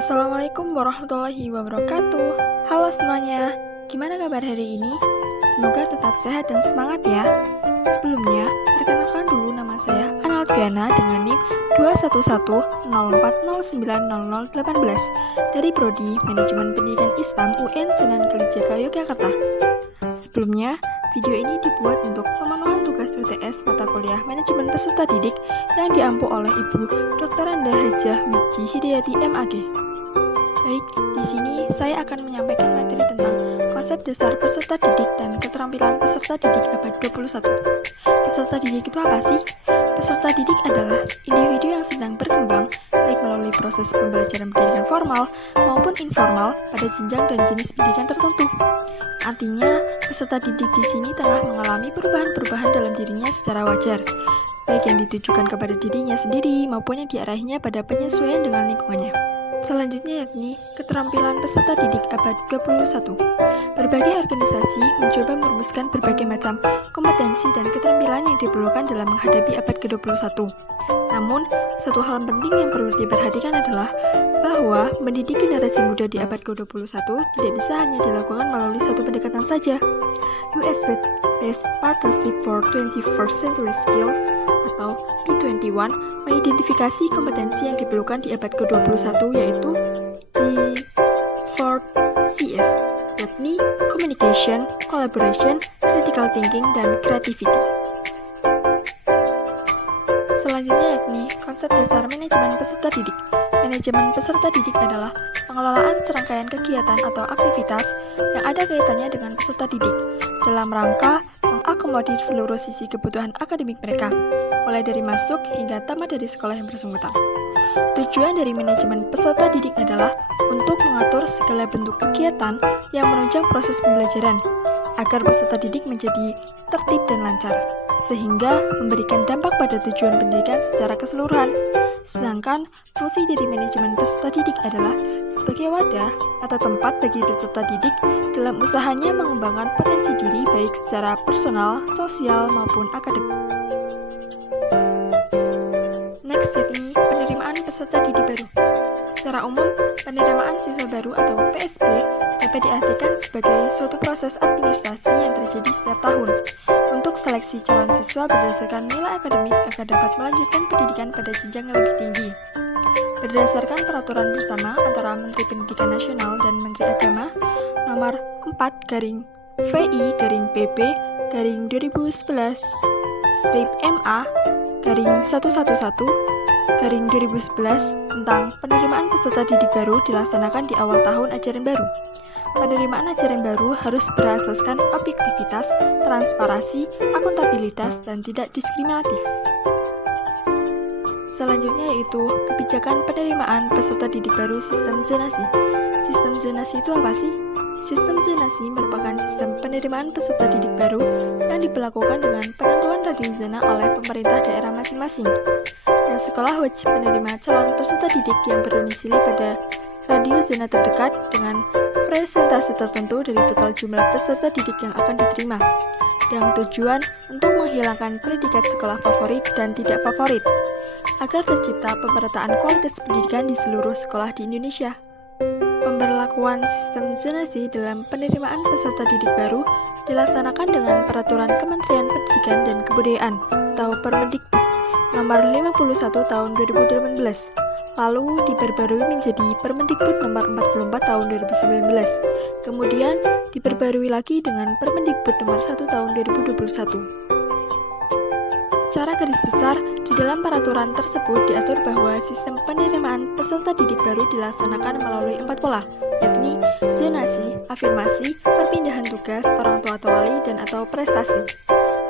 Assalamualaikum warahmatullahi wabarakatuh. Halo semuanya, gimana kabar hari ini? Semoga tetap sehat dan semangat ya. Sebelumnya, perkenalkan dulu nama saya Analfiana dengan NIM 21104090018 dari Prodi Manajemen Pendidikan Islam UIN Sunan Kalijaga Yogyakarta. Sebelumnya, video ini dibuat untuk pemenuhan tugas UTS mata kuliah Manajemen Peserta Didik yang diampu oleh Ibu Dr. Anda Hajah Wiji Hidayati MAG. Baik, di sini saya akan menyampaikan materi tentang konsep dasar peserta didik dan keterampilan peserta didik abad 21. Peserta didik itu apa sih? Peserta didik adalah individu yang sedang berkembang, baik melalui proses pembelajaran pendidikan formal maupun informal pada jenjang dan jenis pendidikan tertentu. Artinya, peserta didik di sini tengah mengalami perubahan-perubahan dalam dirinya secara wajar, baik yang ditujukan kepada dirinya sendiri maupun yang diarahinya pada penyesuaian dengan lingkungannya. Selanjutnya yakni keterampilan peserta didik abad 21. Berbagai organisasi mencoba merumuskan berbagai macam kompetensi dan keterampilan yang diperlukan dalam menghadapi abad ke-21. Namun, satu hal penting yang perlu diperhatikan adalah bahwa mendidik generasi muda di abad ke-21 tidak bisa hanya dilakukan melalui satu pendekatan saja. US Best Partnership for 21st Century Skills atau P21 mengidentifikasi kompetensi yang diperlukan di abad ke-21 yaitu di 4CS, yakni Communication, Collaboration, Critical Thinking, dan Creativity. Selanjutnya yakni konsep dasar manajemen peserta didik. Manajemen peserta didik adalah pengelolaan serangkaian kegiatan atau aktivitas yang ada kaitannya dengan peserta didik dalam rangka mengakomodir seluruh sisi kebutuhan akademik mereka, mulai dari masuk hingga tamat dari sekolah yang bersangkutan. Tujuan dari manajemen peserta didik adalah untuk mengatur segala bentuk kegiatan yang menunjang proses pembelajaran, agar peserta didik menjadi tertib dan lancar, sehingga memberikan dampak pada tujuan pendidikan secara keseluruhan. Sedangkan fungsi dari manajemen peserta didik adalah sebagai wadah atau tempat bagi peserta didik dalam usahanya mengembangkan potensi diri baik secara personal, sosial, maupun akademik. Next yakni penerimaan peserta didik baru. Secara umum, penerimaan siswa baru atau PSB dapat diartikan sebagai suatu proses administrasi yang terjadi setiap tahun untuk seleksi calon siswa berdasarkan nilai akademik agar dapat melanjutkan pendidikan pada jenjang yang lebih tinggi. Berdasarkan peraturan bersama antara Menteri Pendidikan Nasional dan Menteri Agama nomor 4/VI/PP/MA/111/2011 tentang penerimaan peserta didik baru dilaksanakan di awal tahun ajaran baru. Penerimaan ajaran baru harus berasaskan objektivitas, transparansi, akuntabilitas, dan tidak diskriminatif. Selanjutnya yaitu kebijakan penerimaan peserta didik baru sistem zonasi. Sistem zonasi itu apa sih? Sistem zonasi merupakan sistem penerimaan peserta didik baru yang diberlakukan dengan penentuan radius zona oleh pemerintah daerah masing-masing. Dan sekolah wajib menerima calon peserta didik yang berdomisili pada radius zona terdekat dengan presentasi tertentu dari total jumlah peserta didik yang akan diterima, dengan tujuan untuk menghilangkan predikat sekolah favorit dan tidak favorit, agar tercipta pemerataan kualitas pendidikan di seluruh sekolah di Indonesia. Pemberlakuan sistem zonasi dalam penerimaan peserta didik baru dilaksanakan dengan Peraturan Kementerian Pendidikan dan Kebudayaan atau Permendikbud nomor 51 tahun 2018, lalu diperbarui menjadi Permendikbud nomor 44 tahun 2019, kemudian diperbarui lagi dengan Permendikbud nomor 1 tahun 2021. Secara garis besar, di dalam peraturan tersebut diatur bahwa sistem penerimaan peserta didik baru dilaksanakan melalui 4 pola, yakni zonasi, afirmasi, perpindahan tugas, orang tua atau wali, dan atau prestasi.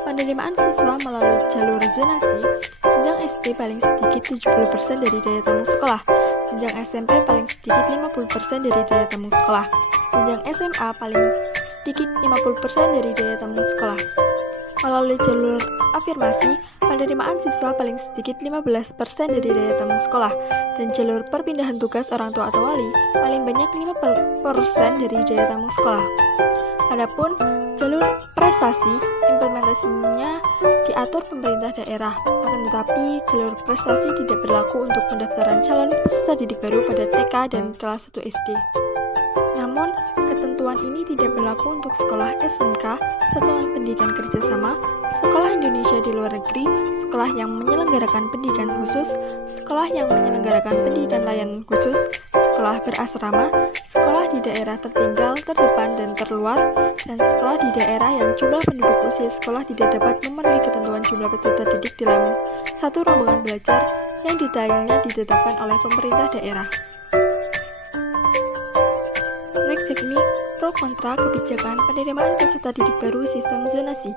Penerimaan siswa melalui jalur zonasi, jenjang SD paling sedikit 70% dari daya tampung sekolah, jenjang SMP paling sedikit 50% dari daya tampung sekolah, jenjang SMA paling sedikit 50% dari daya tampung sekolah. Melalui jalur afirmasi, penerimaan siswa paling sedikit 15% dari daya tampung sekolah, dan jalur perpindahan tugas orang tua atau wali paling banyak 5% dari daya tampung sekolah. Adapun jalur prestasi, implementasinya diatur pemerintah daerah. Akan tetapi, jalur prestasi tidak berlaku untuk pendaftaran calon peserta didik baru pada TK dan kelas 1 SD. Namun, ketentuan ini tidak berlaku untuk sekolah SMK, satuan pendidikan kerjasama, sekolah Indonesia di luar negeri, sekolah yang menyelenggarakan pendidikan khusus, sekolah yang menyelenggarakan pendidikan layanan khusus, sekolah berasrama, sekolah di daerah tertinggal, terdepan, dan terluar, dan sekolah di daerah yang jumlah penduduk usia sekolah tidak dapat memenuhi ketentuan jumlah peserta didik dalam satu rombongan belajar yang detailnya ditetapkan oleh pemerintah daerah. Next, yakni pro kontra kebijakan penerimaan peserta didik baru sistem zonasi.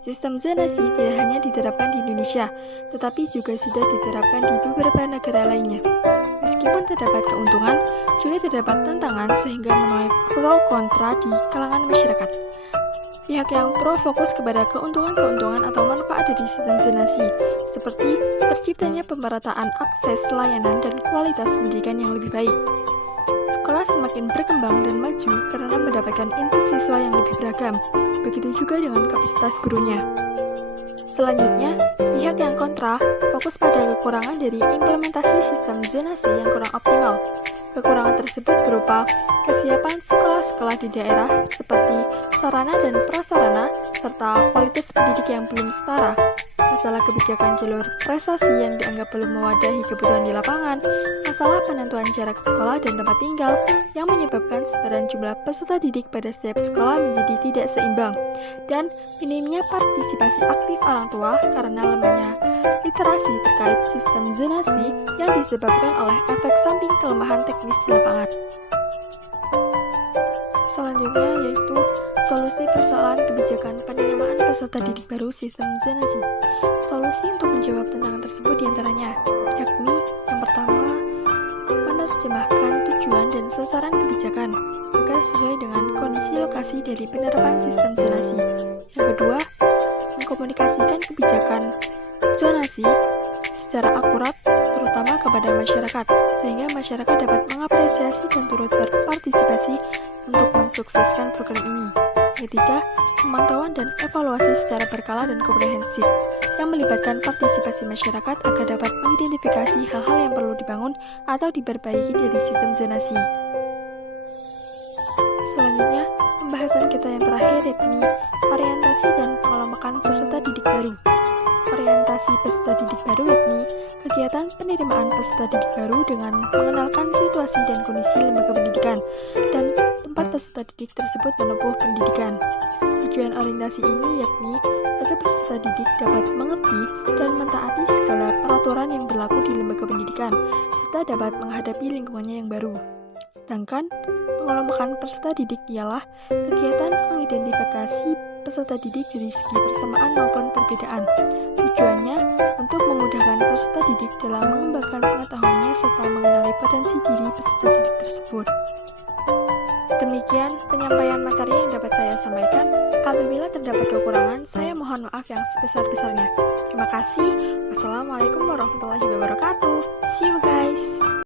Sistem zonasi tidak hanya diterapkan di Indonesia, tetapi juga sudah diterapkan di beberapa negara lainnya. Meskipun terdapat keuntungan, juga terdapat tantangan sehingga menuai pro kontra di kalangan masyarakat. Pihak yang pro fokus kepada keuntungan-keuntungan atau manfaat dari sistem zonasi, seperti terciptanya pemerataan akses layanan dan kualitas pendidikan yang lebih baik. Sekolah semakin berkembang dan maju karena mendapatkan input siswa yang lebih beragam, begitu juga dengan kapasitas gurunya. Selanjutnya, pihak yang kontra fokus pada kekurangan dari implementasi sistem zonasi yang kurang optimal. Kekurangan tersebut berupa kesiapan sekolah-sekolah di daerah seperti sarana dan prasarana, serta kualitas pendidik yang belum setara. Masalah kebijakan jalur prestasi yang dianggap belum mewadahi kebutuhan di lapangan, masalah penentuan jarak sekolah dan tempat tinggal yang menyebabkan sebaran jumlah peserta didik pada setiap sekolah menjadi tidak seimbang, dan minimnya partisipasi aktif orang tua karena lemahnya literasi terkait sistem zonasi yang disebabkan oleh efek samping kelemahan teknis di lapangan. Selanjutnya yaitu solusi persoalan kebijakan penerimaan peserta didik baru sistem zonasi. Solusi untuk menjawab tantangan tersebut diantaranya, yakni yang pertama, menerjemahkan tujuan dan sasaran kebijakan agar sesuai dengan kondisi lokasi dari penerapan sistem zonasi. Yang kedua, mengkomunikasikan kebijakan zonasi secara akurat, terutama kepada masyarakat, sehingga masyarakat dapat mengapresiasi dan turut berpartisipasi untuk mensukseskan program ini. Ketiga, pemantauan dan evaluasi secara berkala dan komprehensif yang melibatkan partisipasi masyarakat agar dapat mengidentifikasi hal-hal yang perlu dibangun atau diperbaiki dari sistem zonasi. Selanjutnya, pembahasan kita yang terakhir yakni orientasi dan pengelompokan peserta didik baru. Orientasi peserta didik baru yakni kegiatan penerimaan peserta didik baru dengan mengenalkan situasi dan kondisi lembaga pendidikan dan tempat peserta didik tersebut menempuh pendidikan. Tujuan orientasi ini yakni agar peserta didik dapat mengerti dan mentaati segala peraturan yang berlaku di lembaga pendidikan, serta dapat menghadapi lingkungannya yang baru. Sedangkan pengelompokan peserta didik ialah kegiatan mengidentifikasi peserta didik dari segi persamaan maupun perbedaan. Tujuannya untuk memudahkan peserta didik dalam mengembangkan pengetahuannya serta mengenali potensi diri peserta didik tersebut. Demikian penyampaian materi yang dapat saya sampaikan. Apabila terdapat kekurangan, saya mohon maaf yang sebesar-besarnya. Terima kasih. Wassalamualaikum warahmatullahi wabarakatuh. See you guys.